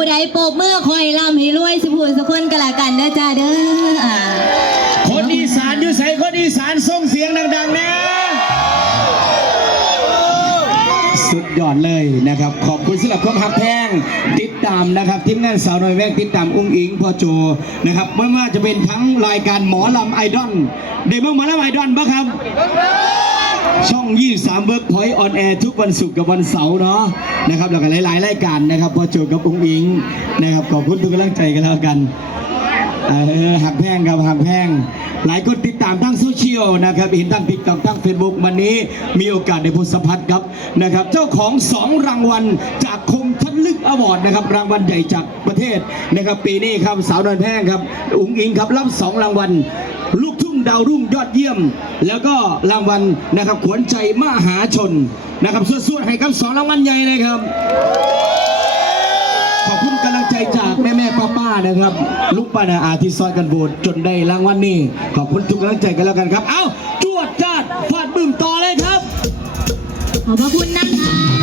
ผู้ใดปกมื่อคอยลำให้รวยสิภูสักคนกันละกันนะจ้าเด้อคนอีสานอยู่ใส่คนอีสานส่งเสียงดังๆนะสุดยอดเลยนะครับ ขอบคุณสำหรับความหักแพงติดตามนะครับทีมงานสาวน้อยแวกติดตามอุ้งอิงพ่อโจนะครับไม่ว่าจะเป็นทั้งรายการหมอลำไอดอลเดบิวต์หมอลำไอดอลบ้างครับ ช่อง 23 เบิร์กพอยต์ออนแอร์ทุกวันศุกร์กับวันเสาร์เนาะนะครับแล้วก็หลาย ๆ รายการนะครับพอโจกับอุ้งอิงนะครับขอบคุณทุกกำลังใจกันแล้วกันหักแพงครับหักแพงหลายคนติดตามทั้งโซเชียลนะครับเห็นทั้งติ๊กต็อทั้งเฟซบุ๊กวันนี้มีโอกาสได้พบสัมผัสครับนะครับ เจ้าของ 2 รางวัลจากคมทัดลึกอวอร์ดนะครับรางวัลใหญ่จากประเทศนะครับปีนี้ครับสาวนันแพงครับ อุ๋งอิงครับรับ 2 รางวัลลูกทุ ดาวรุ่งยอดเยี่ยม แล้วก็รางวัลนะครับขวัญใจมหาชนนะครับสวดๆให้กับสองรางวัลใหญ่นะครับ ขอบคุณกำลังใจจากแม่แม่ป้าป้านะครับ ลูกป้านาอาที่ซอยกันโบดจนได้รางวัลนี้ ขอบคุณทุกกำลังใจกันแล้วกันครับ เอ้าจวดจัดฟาดบึ้มต่อเลยครับ ขอบพระคุณนะคะ